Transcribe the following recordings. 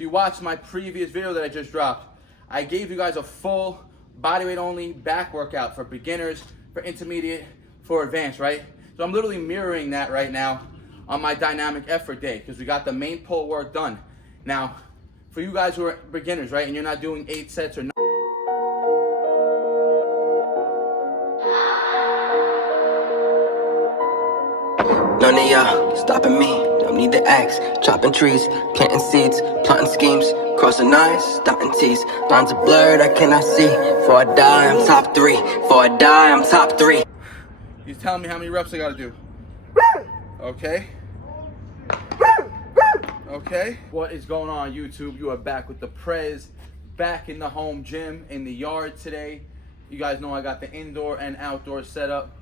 if you watched my previous video that I just dropped, I gave you guys a full bodyweight only back workout for beginners, for intermediate, for advanced, right? So I'm literally mirroring that right now on my dynamic effort day because we got the main pull work done. Now, for you guys who are beginners, right, and you're not doing 8 sets or none of y'all stopping me, don't need the axe. Chopping trees, planting seeds, plotting schemes, crossing lines, dotting T's. Lines are blurred, I cannot see. Before I die, I'm top 3. Before I die, I'm top 3. He's telling me how many reps I gotta do. Okay. Okay. What is going on, YouTube? You are back with the Prez, back in the home gym, in the yard today. You guys know I got the indoor and outdoor setup.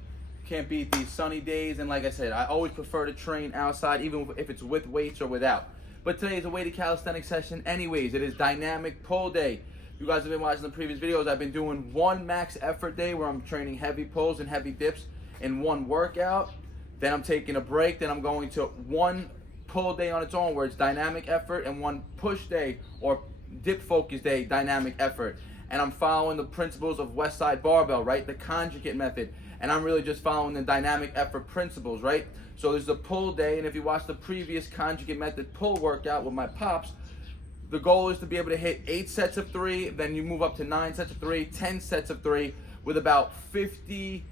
Can't beat these sunny days, and like I said, I always prefer to train outside, even if it's with weights or without. But today is a weighted calisthenics session anyways. It is dynamic pull day. You guys have been watching the previous videos. I've been doing one max effort day where I'm training heavy pulls and heavy dips in one workout. Then I'm taking a break. Then I'm going to one pull day on its own where it's dynamic effort, and one push day or dip focus day, dynamic effort. And I'm following the principles of West Side Barbell, right? The Conjugate method. And I'm really just following the dynamic effort principles, right? So there's the pull day, and if you watch the previous Conjugate method pull workout with my pops, the goal is to be able to hit 8 sets of 3, then you move up to 9 sets of 3, 10 sets of 3, with about 50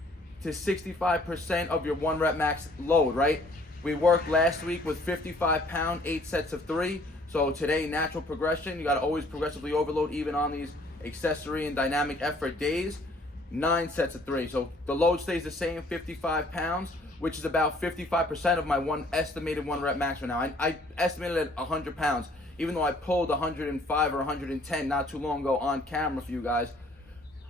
to 65% of your 1 rep max load, right? We worked last week with 55-pound, 8 sets of 3. So today, natural progression. You got to always progressively overload, even on these accessory and dynamic effort days. 9 sets of 3. So the load stays the same, 55 pounds, which is about 55% of my estimated 1 rep max right now. I estimated at 100 pounds, even though I pulled 105 or 110 not too long ago on camera for you guys.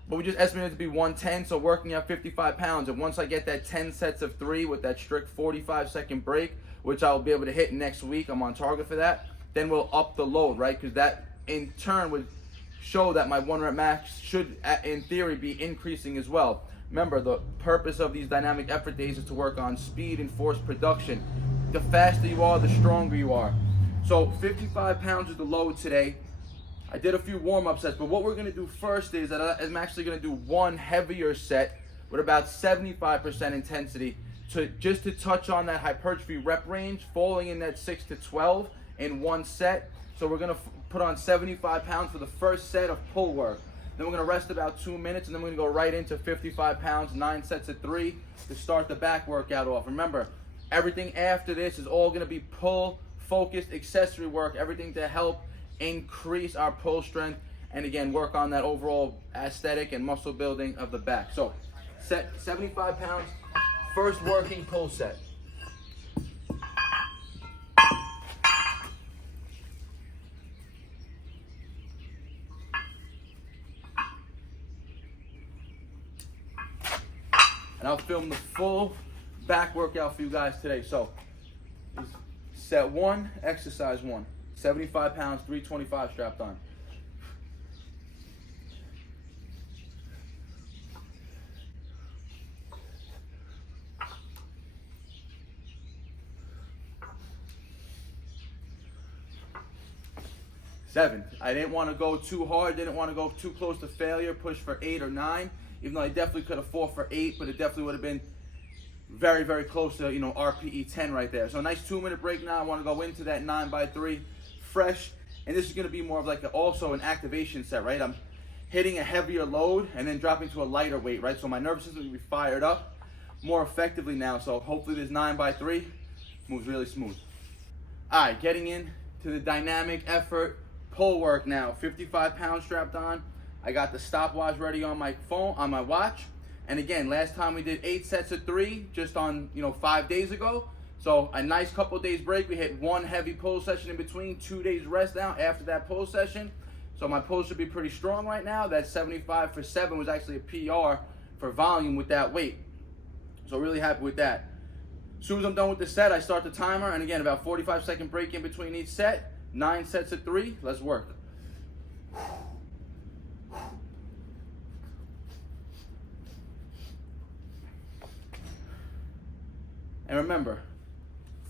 But we just estimated it to be 110, so working at 55 pounds. And once I get that 10 sets of 3 with that strict 45-second break, which I'll be able to hit next week, I'm on target for that, then we'll up the load, right? Because that in turn would show that my 1 rep max should, in theory, be increasing as well. Remember, the purpose of these dynamic effort days is to work on speed and force production. The faster you are, the stronger you are. So 55 pounds is the load today. I did a few warm-up sets, but what we're going to do first is that I'm actually going to do one heavier set with about 75% intensity just to touch on that hypertrophy rep range, falling in that 6 to 12 in one set. So we're going to put on 75 pounds for the first set of pull work. Then we're going to rest about 2 minutes, and then we're going to go right into 55 pounds, 9 sets of 3 to start the back workout off. Remember, everything after this is all going to be pull-focused accessory work, everything to help increase our pull strength and, again, work on that overall aesthetic and muscle building of the back. So, set 75 pounds, first working pull set. And I'll film the full back workout for you guys today. So, set 1, exercise 1. 75 pounds, 325 strapped on. Seven. I didn't want to go too hard, didn't want to go too close to failure, push for 8 or 9, even though I definitely could have fought for 8, but it definitely would have been very, very close to, RPE 10 right there. So a nice 2-minute break now. I want to go into that 9x3 fresh, and this is going to be more of like also an activation set, right? I'm hitting a heavier load and then dropping to a lighter weight, right? So my nervous system will be fired up more effectively now. So hopefully this 9x3 moves really smooth. All right, getting into the dynamic effort pull work now. 55 pounds strapped on. I got the stopwatch ready on my phone, on my watch. And again, last time we did 8 sets of 3 just on, 5 days ago. So a nice couple days break. We hit 1 heavy pull session in between, 2 days rest now after that pull session. So my pull should be pretty strong right now. That 75 for 7 was actually a PR for volume with that weight. So really happy with that. As soon as I'm done with the set, I start the timer. And again, about 45-second break in between each set. 9 sets of 3. Let's work. And remember,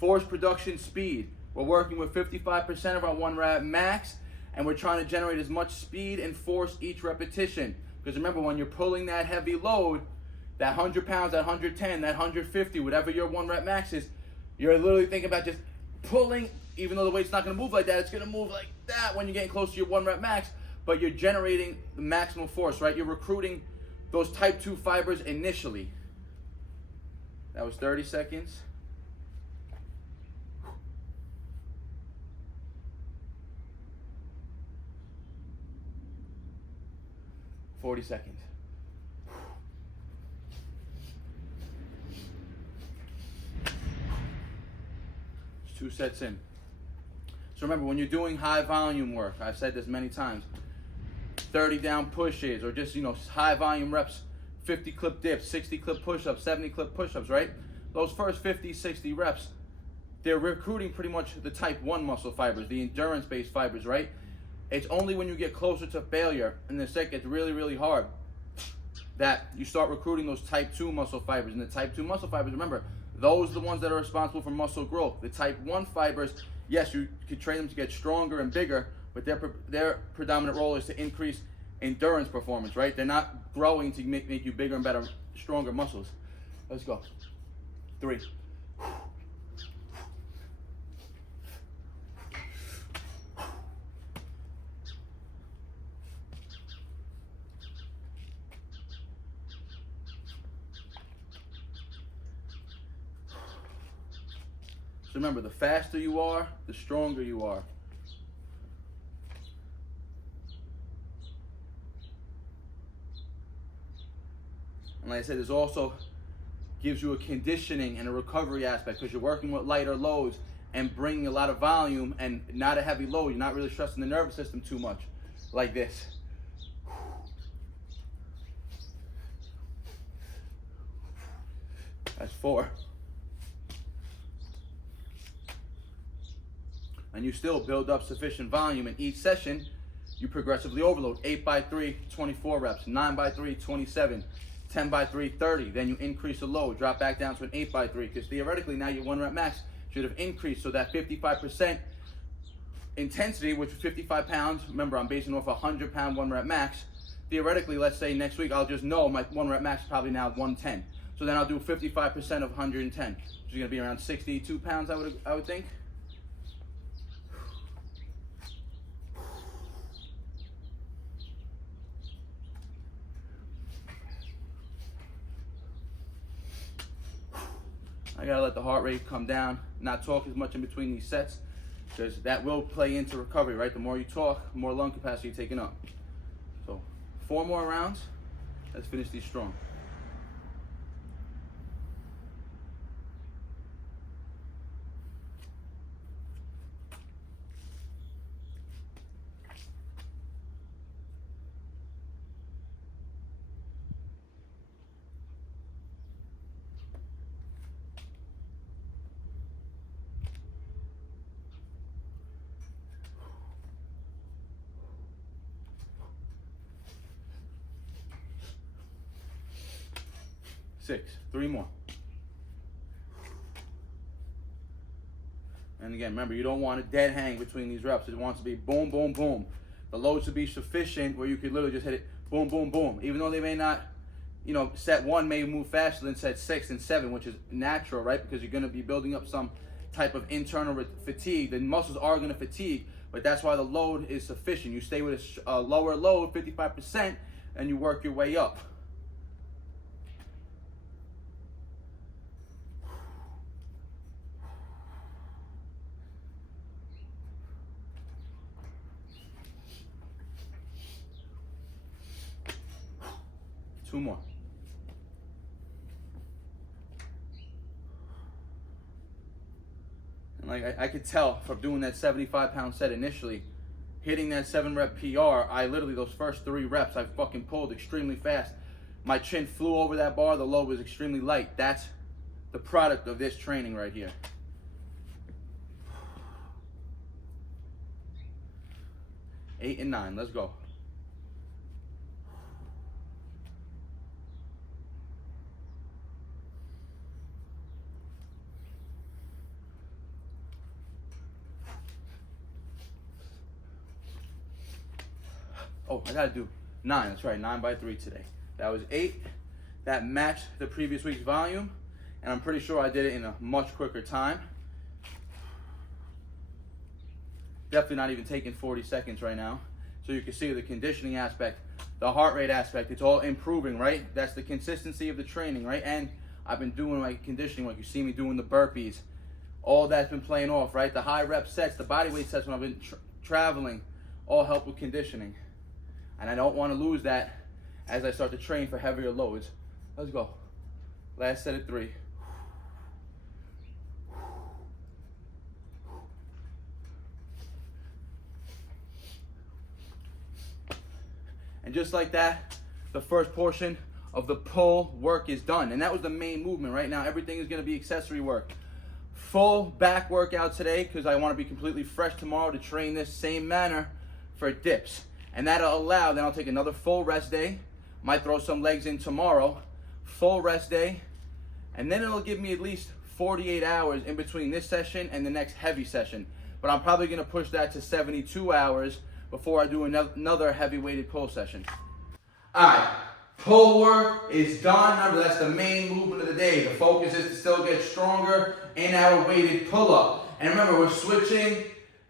force production speed. We're working with 55% of our 1 rep max, and we're trying to generate as much speed and force each repetition. Because remember, when you're pulling that heavy load, that 100 pounds, that 110, that 150, whatever your 1 rep max is, you're literally thinking about just pulling, even though the weight's not going to move like that, it's going to move like that when you're getting close to your 1 rep max, but you're generating the maximum force, right? You're recruiting those type 2 fibers initially. That was 30 seconds. $40 seconds. 2 sets in. So remember, when you're doing high volume work, I've said this many times, 30 down pushes, or just, high volume reps, 50 clip dips, 60 clip push-ups, 70 clip push-ups, right? Those first 50, 60 reps, they're recruiting pretty much the type 1 muscle fibers, the endurance-based fibers, right? It's only when you get closer to failure and the set gets really, really hard that you start recruiting those type 2 muscle fibers. And the type 2 muscle fibers, remember, those are the ones that are responsible for muscle growth. The type 1 fibers, yes, you could train them to get stronger and bigger, but their predominant role is to increase endurance performance, right? They're not growing to make you bigger and better, stronger muscles. Let's go. 3. So remember, the faster you are, the stronger you are. And like I said, this also gives you a conditioning and a recovery aspect, because you're working with lighter loads and bringing a lot of volume and not a heavy load. You're not really stressing the nervous system too much, like this. That's 4. And you still build up sufficient volume in each session. You progressively overload. 8 by 3, 24 reps. 9 by 3, 27. 10 by 3, 30. Then you increase the load, drop back down to an 8 by 3, because theoretically now your 1 rep max should have increased. So that 55% intensity, which is 55 pounds, remember I'm basing off a 100 pound 1 rep max. Theoretically, let's say next week I'll just know my 1 rep max is probably now 110. So then I'll do 55% of 110, which is going to be around 62 pounds, I would think. I gotta let the heart rate come down, not talk as much in between these sets, because that will play into recovery, right? The more you talk, the more lung capacity you're taking up. So 4 more rounds. Let's finish these strong. Six, 3 more. And again, remember, you don't want a dead hang between these reps. It wants to be boom, boom, boom. The load should be sufficient where you could literally just hit it boom, boom, boom. Even though they may not, set 1 may move faster than set 6 and 7, which is natural, right? Because you're going to be building up some type of internal fatigue. The muscles are going to fatigue, but that's why the load is sufficient. You stay with a lower load, 55%, and you work your way up. Two more. And like I could tell from doing that 75-pound set initially, hitting that 7 rep PR, I literally, those first 3 reps, I fucking pulled extremely fast. My chin flew over that bar, the load was extremely light. That's the product of this training right here. Eight and 9, let's go. Oh, I gotta do 9. That's right, 9 by 3 today. That was 8. That matched the previous week's volume, and I'm pretty sure I did it in a much quicker time. Definitely not even taking 40 seconds right now. So you can see the conditioning aspect, the heart rate aspect, it's all improving, right? That's the consistency of the training, right? And I've been doing my conditioning, like you see me doing the burpees. All that's been playing off, right? The high rep sets, the body weight sets when I've been traveling, all help with conditioning. And I don't want to lose that as I start to train for heavier loads. Let's go. Last set of 3. And just like that, the first portion of the pull work is done. And that was the main movement. Right now, everything is going to be accessory work. Full back workout today because I want to be completely fresh tomorrow to train this same manner for dips. And that'll allow, then I'll take another full rest day. Might throw some legs in tomorrow. Full rest day. And then it'll give me at least 48 hours in between this session and the next heavy session. But I'm probably going to push that to 72 hours before I do another heavy weighted pull session. All right, pull work is done. Remember, that's the main movement of the day. The focus is to still get stronger in our weighted pull-up. And remember, we're switching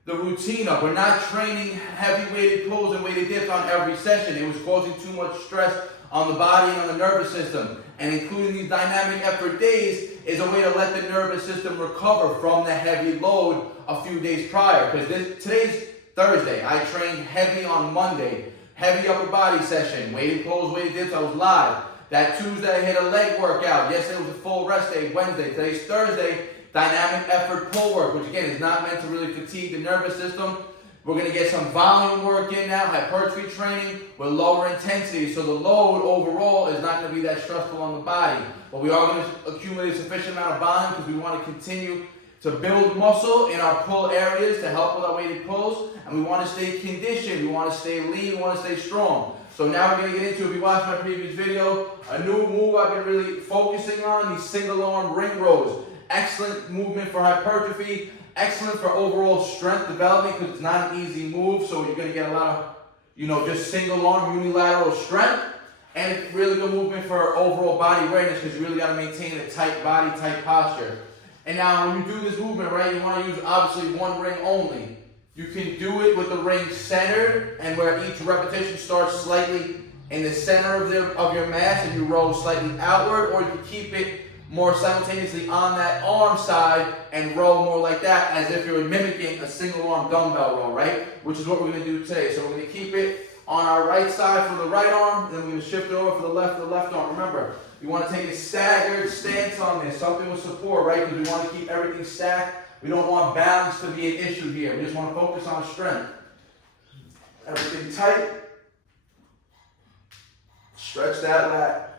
the routine up. We're not training heavy weighted pulls and weighted dips on every session. It was causing too much stress on the body and on the nervous system. And including these dynamic effort days is a way to let the nervous system recover from the heavy load a few days prior. Because today's Thursday, I trained heavy on Monday, heavy upper body session, weighted pulls, weighted dips, I was live. That Tuesday, I hit a leg workout. Yesterday was a full rest day, Wednesday. Today's Thursday, dynamic effort pull work, which again is not meant to really fatigue the nervous system. We're gonna get some volume work in now, hypertrophy training with lower intensity, so the load overall is not gonna be that stressful on the body. But we are gonna accumulate a sufficient amount of volume because we wanna continue to build muscle in our pull areas to help with our weighted pulls, and we want to stay conditioned, we want to stay lean, we want to stay strong. So now we're going to get into, if you watched my previous video, a new move I've been really focusing on, these single arm ring rows. Excellent movement for hypertrophy, excellent for overall strength development because it's not an easy move, so you're going to get a lot of, just single arm unilateral strength, and it's really good movement for overall body awareness because you really got to maintain a tight body, tight posture. And now when you do this movement, right, you want to use obviously one ring only. You can do it with the ring centered and where each repetition starts slightly in the center of your mass and you roll slightly outward, or you can keep it more simultaneously on that arm side and roll more like that as if you're mimicking a single arm dumbbell row, right? Which is what we're going to do today. So we're going to keep it on our right side for the right arm, then we're going to shift it over for the left arm. Remember, you want to take a staggered stance on this, something with support, right? Because we want to keep everything stacked. We don't want balance to be an issue here. We just want to focus on strength. Everything tight. Stretch that lat.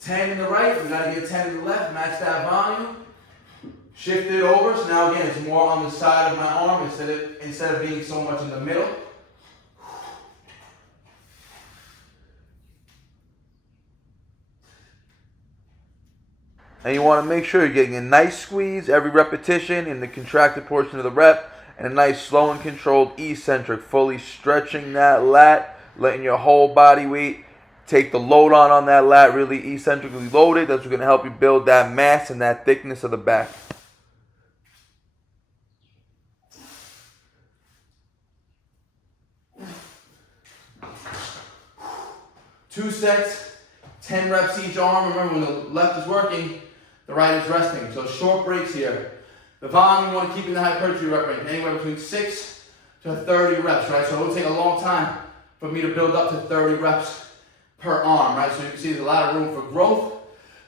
Ten in the right, we gotta get 10 in the left, match that volume. Shift it over, so now again, it's more on the side of my arm instead of being so much in the middle. And you wanna make sure you're getting a nice squeeze every repetition in the contracted portion of the rep, and a nice slow and controlled eccentric, fully stretching that lat, letting your whole body weight take the load on that lat, really eccentrically loaded. That's what's going to help you build that mass and that thickness of the back. Two sets, 10 reps each arm. Remember, when the left is working, the right is resting. So short breaks here. The volume you want to keep in the hypertrophy rep range, anywhere between 6 to 30 reps, right? So it will take a long time for me to build up to 30 reps per arm, right? So you can see there's a lot of room for growth,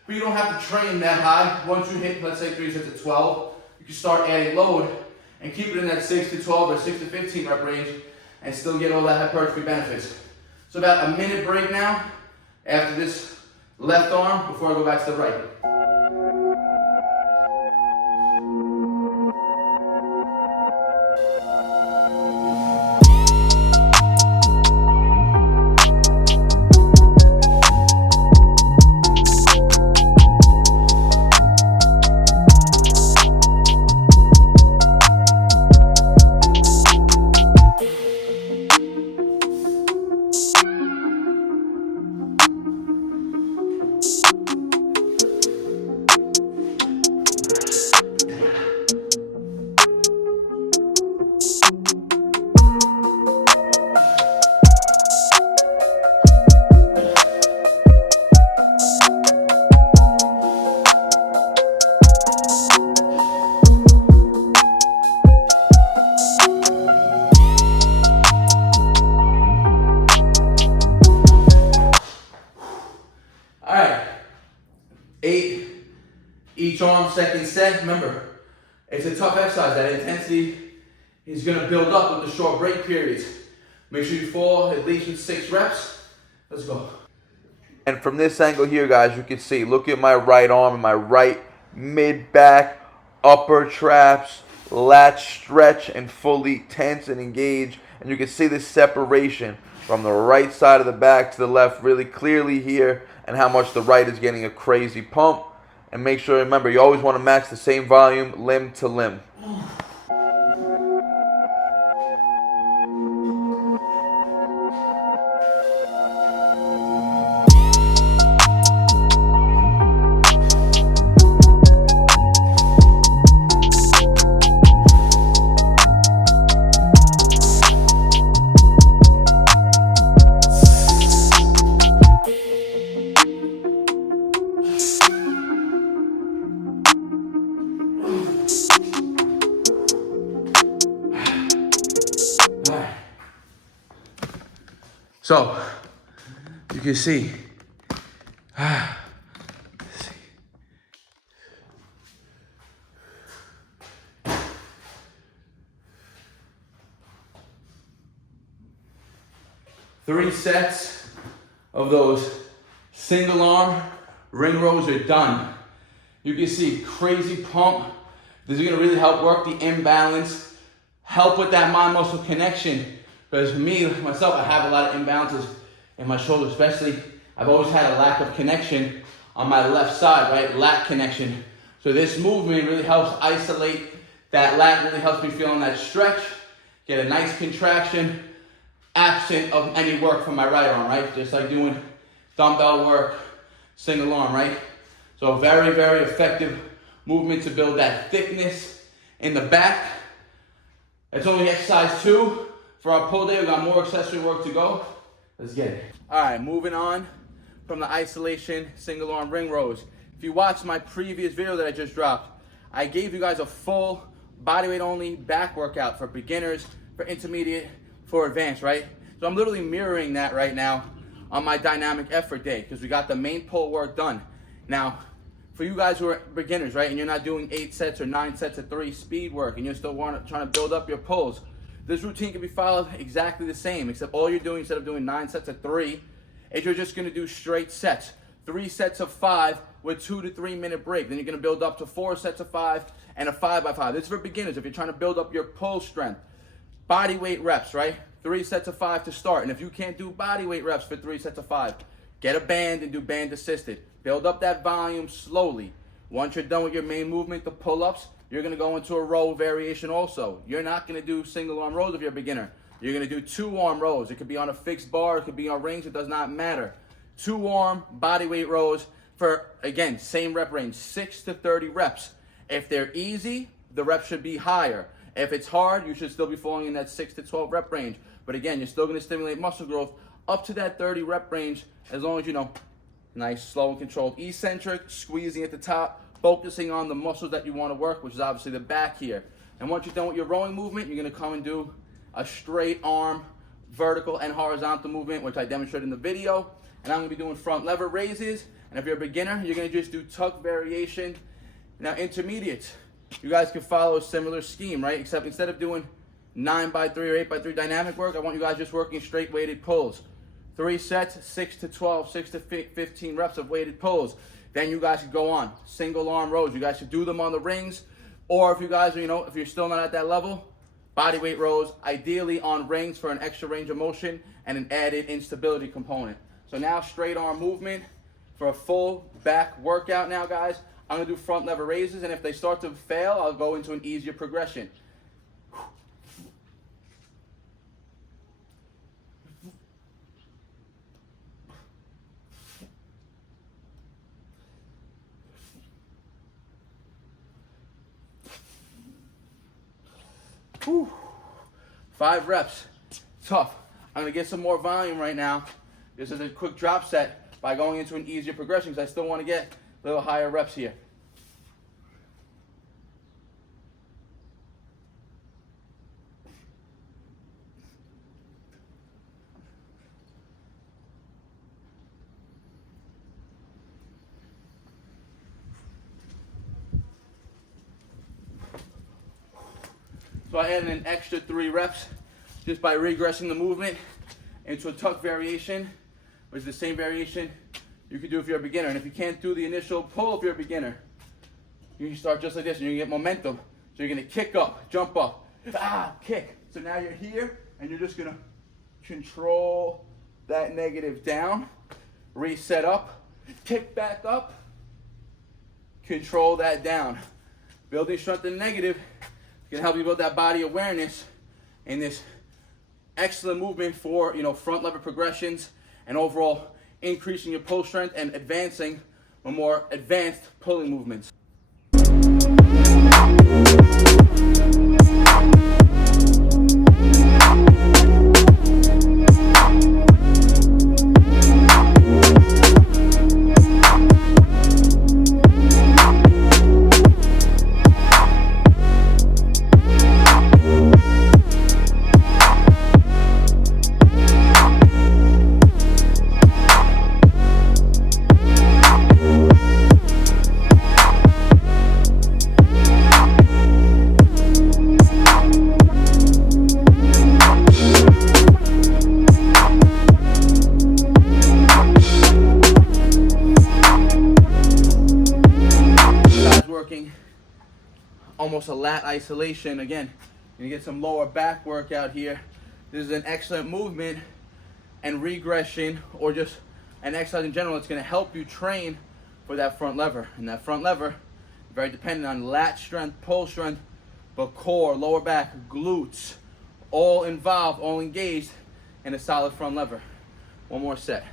but you don't have to train that high. Once you hit, let's say 3 sets of 12, you can start adding load and keep it in that 6 to 12 or 6 to 15 rep range and still get all that hypertrophy benefits. So about a minute break now after this left arm before I go back to the right. Each arm, second set. Remember, it's a tough exercise. That intensity is going to build up with the short break periods. Make sure you fall at least with 6 reps. Let's go. And from this angle here, guys, you can see, look at my right arm and my right mid-back, upper traps, lat stretch and fully tense and engage. And you can see this separation from the right side of the back to the left really clearly here, and how much the right is getting a crazy pump. And make sure, remember, you always want to match the same volume limb to limb. So, you can see, three sets of those single arm ring rows are done. You can see crazy pump. This is gonna really help work the imbalance, help with that mind muscle connection. Because for me, myself, I have a lot of imbalances in my shoulder, especially. I've always had a lack of connection on my left side, right? Lat connection. So this movement really helps isolate that lat, really helps me feel in that stretch, get a nice contraction, absent of any work from my right arm, right? Just like doing dumbbell work, single arm, right? So very, very effective movement to build that thickness in the back. It's only exercise 2. For our pull day, we've got more accessory work to go. Let's get it. All right, moving on from the isolation single arm ring rows. If you watched my previous video that I just dropped, I gave you guys a full bodyweight only back workout for beginners, for intermediate, for advanced, right? So I'm literally mirroring that right now on my dynamic effort day because we got the main pull work done. Now, for you guys who are beginners, right, and you're not doing 8 sets or 9 sets of 3 speed work and you're still trying to build up your pulls, this routine can be followed exactly the same, except all you're doing instead of doing 9 sets of 3, is you're just gonna do straight sets. 3 sets of 5 with 2 to 3 minute break. Then you're gonna build up to 4 sets of 5 and a 5x5. This is for beginners if you're trying to build up your pull strength. Body weight reps, right? 3 sets of 5 to start. And if you can't do body weight reps for 3 sets of 5, get a band and do band assisted. Build up that volume slowly. Once you're done with your main movement, the pull-ups, you're gonna go into a row variation also. You're not gonna do single arm rows if you're a beginner. You're gonna do 2 arm rows. It could be on a fixed bar, it could be on rings, it does not matter. 2 arm body weight rows for, again, same rep range, 6 to 30 reps. If they're easy, the reps should be higher. If it's hard, you should still be falling in that 6 to 12 rep range. But again, you're still gonna stimulate muscle growth up to that 30 rep range, as long as you know, nice, slow and controlled, eccentric, squeezing at the top, focusing on the muscles that you want to work, which is obviously the back here. And once you're done with your rowing movement, you're going to come and do a straight arm, vertical and horizontal movement, which I demonstrated in the video. And I'm going to be doing front lever raises. And if you're a beginner, you're going to just do tuck variation. Now, intermediate, you guys can follow a similar scheme, right? Except instead of doing 9x3 or 8x3 dynamic work, I want you guys just working straight weighted pulls. 3 sets, 6 to 12, 6 to 15 reps of weighted pulls. Then you guys can go on single arm rows. You guys should do them on the rings, or if you guys are, if you're still not at that level, body weight rows, ideally on rings for an extra range of motion and an added instability component. So now straight arm movement for a full back workout now, guys. I'm gonna do front lever raises, and if they start to fail, I'll go into an easier progression. Whew. 5 reps, tough. I'm gonna get some more volume right now. This is a quick drop set by going into an easier progression because I still wanna get a little higher reps here. So I added an extra 3 reps just by regressing the movement into a tuck variation, which is the same variation you could do if you're a beginner. And if you can't do the initial pull if you're a beginner, you can start just like this and you can get momentum. So you're gonna kick up, jump up, kick. So now you're here and you're just gonna control that negative down, reset up, kick back up, control that down. Building strength in the negative can help you build that body awareness in this excellent movement for front lever progressions and overall increasing your pull strength and advancing a more advanced pulling movements. Almost a lat isolation. Again, you're gonna get some lower back workout here. This is an excellent movement and regression, or just an exercise in general. It's gonna help you train for that front lever. And that front lever, very dependent on lat strength, pull strength, but core, lower back, glutes, all involved, all engaged in a solid front lever. One more set.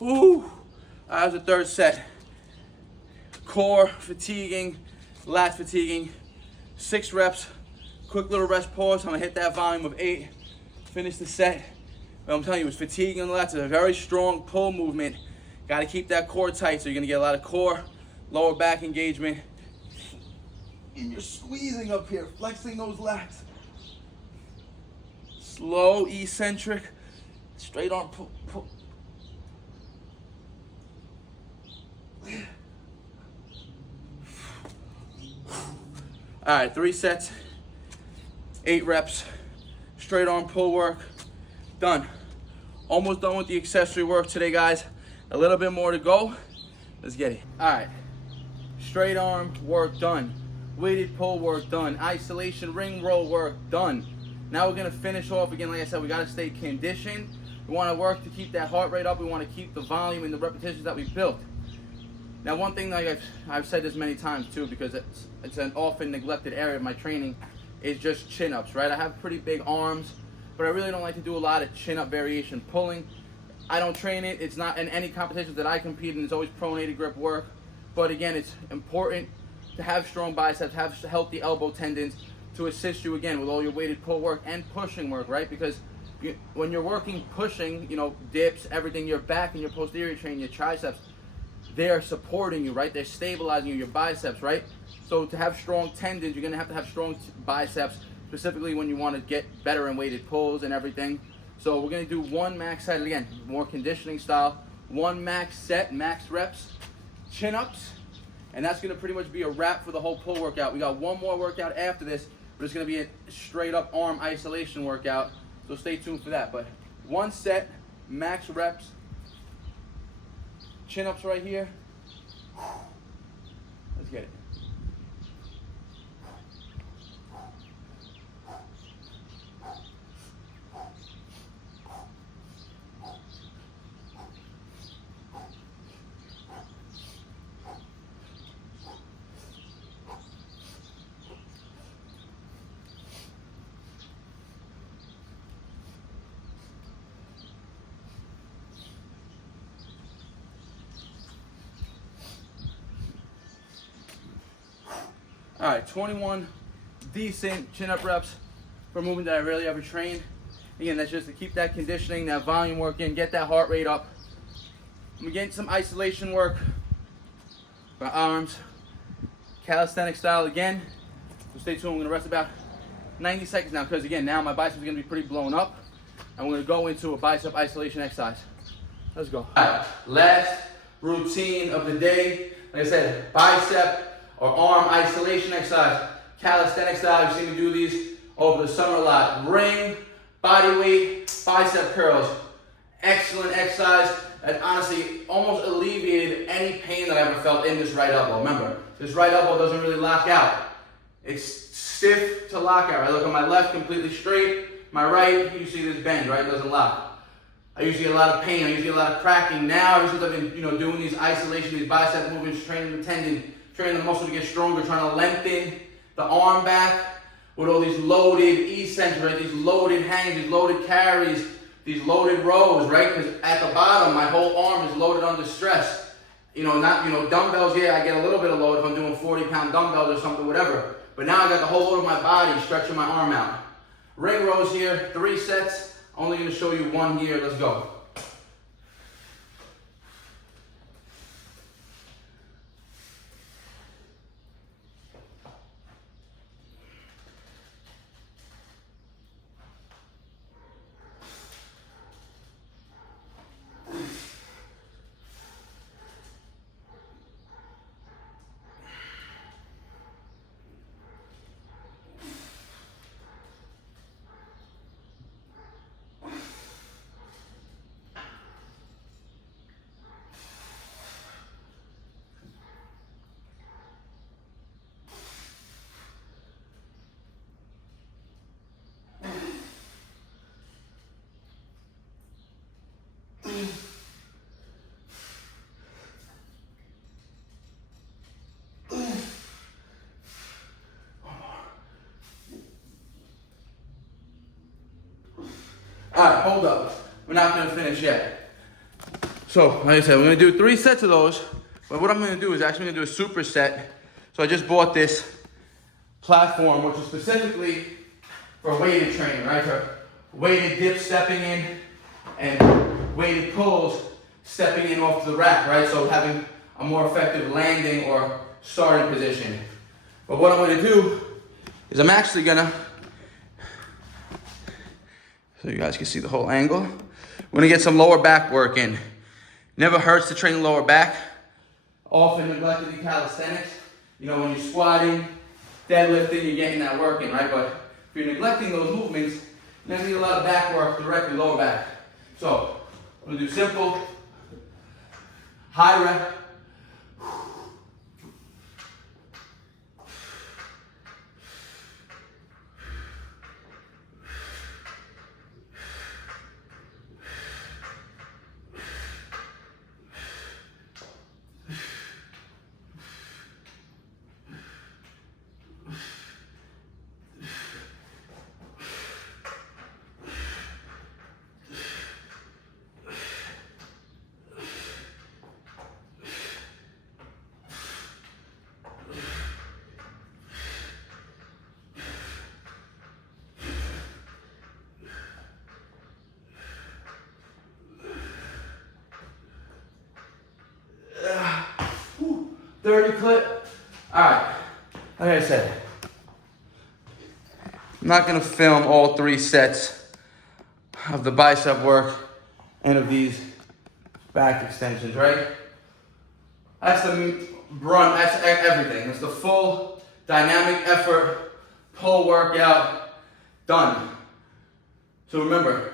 Ooh, that was the 3rd set. Core fatiguing, lats fatiguing. 6 reps, quick little rest pause. I'm gonna hit that volume of 8, finish the set. But I'm telling you, it's fatiguing on the lats. It's a very strong pull movement. Gotta keep that core tight, so you're gonna get a lot of core, lower back engagement. And you're squeezing up here, flexing those lats. Slow, eccentric, straight arm pull, pull. All right, 3 sets, 8 reps, straight arm pull work, done. Almost done with the accessory work today, guys. A little bit more to go. Let's get it. All right, straight arm work done. Weighted pull work done. Isolation ring roll work done. Now we're gonna finish off again. Like I said, we gotta stay conditioned. We wanna work to keep that heart rate up. We wanna keep the volume and the repetitions that we built. Now, one thing, like I've said this many times too, because it's an often neglected area of my training, is just chin-ups, right? I have pretty big arms, but I really don't like to do a lot of chin-up variation pulling. I don't train it. It's not in any competitions that I compete in. It's always pronated grip work. but again, it's important to have strong biceps, have healthy elbow tendons to assist you again with all your weighted pull work and pushing work, right? Because when you're working pushing, you know, dips, everything, your back and your posterior chain, your triceps, they're supporting you, right? They're stabilizing you, your biceps, right? So to have strong tendons, you're gonna have to have strong biceps, specifically when you want to get better in weighted pulls and everything. So we're gonna do one max set, again, more conditioning style, one max set, max reps, chin-ups, and that's gonna pretty much be a wrap for the whole pull workout. We got one more workout after this, but it's gonna be a straight up arm isolation workout. So stay tuned for that. But one set, max reps, chin-ups right here. Let's get it. All right, 21 decent chin-up reps for a movement that I rarely ever train. Again, that's just to keep that conditioning, that volume work in, get that heart rate up. I'm getting some isolation work for arms, calisthenic style again. So stay tuned, we're gonna rest about 90 seconds now, because again, now my biceps are gonna be pretty blown up, and we're gonna go into a bicep isolation exercise. Let's go. All right, last routine of the day. Like I said, bicep or arm isolation exercise, calisthenic style. You've seen me do these over the summer a lot. Ring, body weight, bicep curls. Excellent exercise that honestly almost alleviated any pain that I ever felt in this right elbow. Remember, this right elbow doesn't really lock out. It's stiff to lock out. I look at my left completely straight, my right, you see this bend, right? It doesn't lock. I usually get a lot of pain, I usually get a lot of cracking. Now, ever since I've been, doing these isolation, these bicep movements, training the tendon, training the muscle to get stronger, trying to lengthen the arm back with all these loaded eccentrics, right? These loaded hangs, these loaded carries, these loaded rows, right? Because at the bottom, my whole arm is loaded under stress. Dumbbells, yeah, I get a little bit of load if I'm doing 40-pound dumbbells or something, whatever. But now I got the whole load of my body stretching my arm out. Ring rows here, 3 sets. Only gonna show you one here, let's go. All right, hold up. We're not gonna finish yet. So, like I said, we're gonna do 3 sets of those, but what I'm gonna do is actually gonna do a superset. So I just bought this platform, which is specifically for weighted training, right? For weighted dips stepping in and weighted pulls stepping in off the rack, right? So having a more effective landing or starting position. But what I'm gonna do is I'm actually gonna, so you guys can see the whole angle. We're gonna get some lower back work in. Never hurts to train the lower back. Often neglected in calisthenics. When you're squatting, deadlifting, you're getting that work in, right? But if you're neglecting those movements, you're gonna need a lot of back work directly lower back. So, we're gonna do simple, high rep. 30 clip. All right, like I said, I'm not gonna film all 3 sets of the bicep work and of these back extensions, right? That's the run, that's everything. It's the full dynamic effort, pull workout, done. So remember,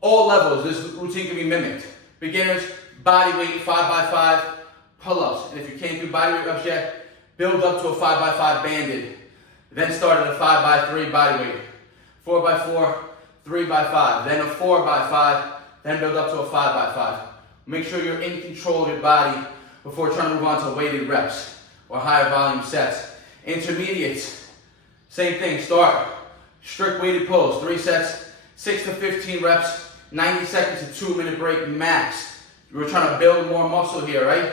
all levels, this routine can be mimicked. Beginners, body weight, 5x5, pull-ups. And if you can't do body weight reps yet, build up to a 5x5 banded. Then start at a 5x3 body weight. 4x4, 3x5, then a 4x5, then build up to a 5x5. Make sure you're in control of your body before trying to move on to weighted reps or higher volume sets. Intermediates, same thing, start. Strict weighted pulls, 3 sets, 6 to 15 reps, 90 seconds to 2-minute break max. We're trying to build more muscle here, right?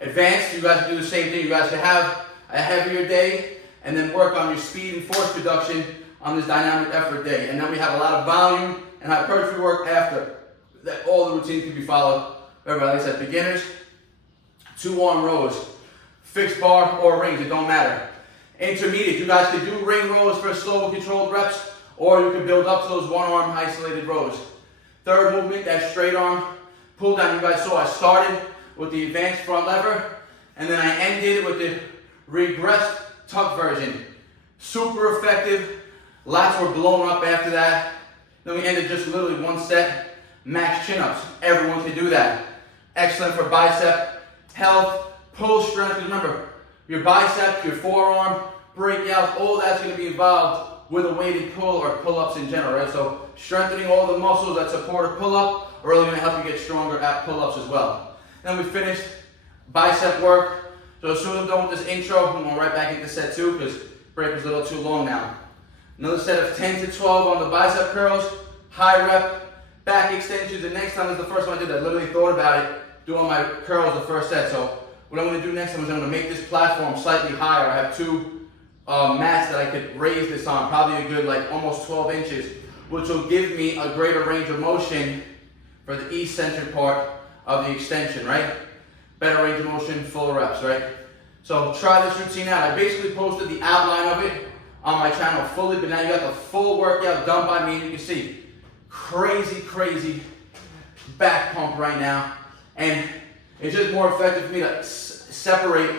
Advanced, you guys can do the same thing. You guys can have a heavier day and then work on your speed and force reduction on this dynamic effort day. And then we have a lot of volume and hypertrophy work after. That all the routine can be followed. Remember, like I said, beginners, 2 arm rows, fixed bar or rings, it don't matter. Intermediate, you guys can do ring rows for slow and controlled reps, or you can build up to those 1 arm isolated rows. Third movement, that straight arm pull down. You guys saw I started with the advanced front lever, and then I ended with the regressed tuck version. Super effective. Lats were blown up after that. Then we ended just literally 1 set. Max chin-ups. Everyone can do that. Excellent for bicep health, pull strength. Remember, your bicep, your forearm, breakouts, all that's going to be involved with a weighted pull or pull-ups in general, right? So strengthening all the muscles that support a pull-up are really going to help you get stronger at pull-ups as well. Then we finished bicep work. So as soon as I'm done with this intro, I'm going right back into set 2 because break was a little too long now. Another set of 10 to 12 on the bicep curls, high rep, back extensions. The next time is the first time I did that. I literally thought about it, doing my curls the first set. So what I'm going to do next time is I'm going to make this platform slightly higher. I have 2 mats that I could raise this on, probably a good like almost 12 inches, which will give me a greater range of motion for the eccentric part of the extension, right? Better range of motion, full reps, right? So try this routine out. I basically posted the outline of it on my channel fully, but now you got the full workout done by me. You can see crazy back pump right now, and it's just more effective for me to separate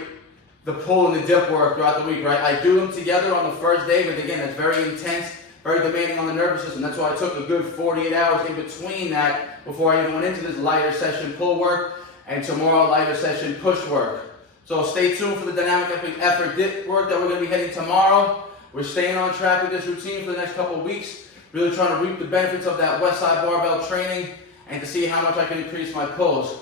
the pull and the dip work throughout the week, right? I do them together on the first day, but again, it's very intense, very demanding on the nervous system. That's why I took a good 48 hours in between that before I even went into this lighter session pull work, and tomorrow lighter session push work. So stay tuned for the dynamic effort dip work that we're going to be hitting tomorrow. We're staying on track with this routine for the next couple of weeks, really trying to reap the benefits of that west side barbell training and to see how much I can increase my pulls.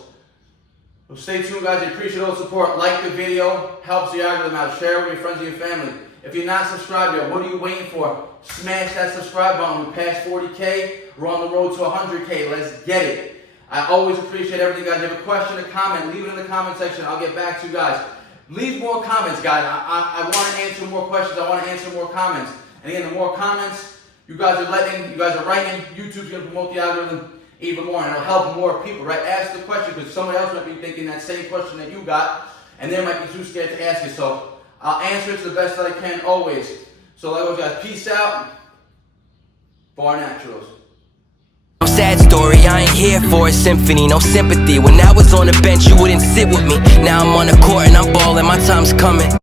So stay tuned, guys. I appreciate all the support. Like the video, helps the algorithm out. Share it with your friends and your family. If you're not subscribed yet, what are you waiting for? Smash that subscribe button. We passed 40K. We're on the road to 100K. Let's get it. I always appreciate everything, guys. If you have a question, a comment, leave it in the comment section. I'll get back to you guys. Leave more comments, guys. I want to answer more questions. I want to answer more comments. And again, the more comments you guys are writing, YouTube's going to promote the algorithm even more, and it'll help more people, right? Ask the question, because somebody else might be thinking that same question that you got, and they might be too scared to ask it. So I'll answer it to the best that I can always. So like always, guys, peace out. Barnaturals. No sad story, I ain't here for a symphony, no sympathy. When I was on the bench, you wouldn't sit with me. Now I'm on the court and I'm balling, my time's coming.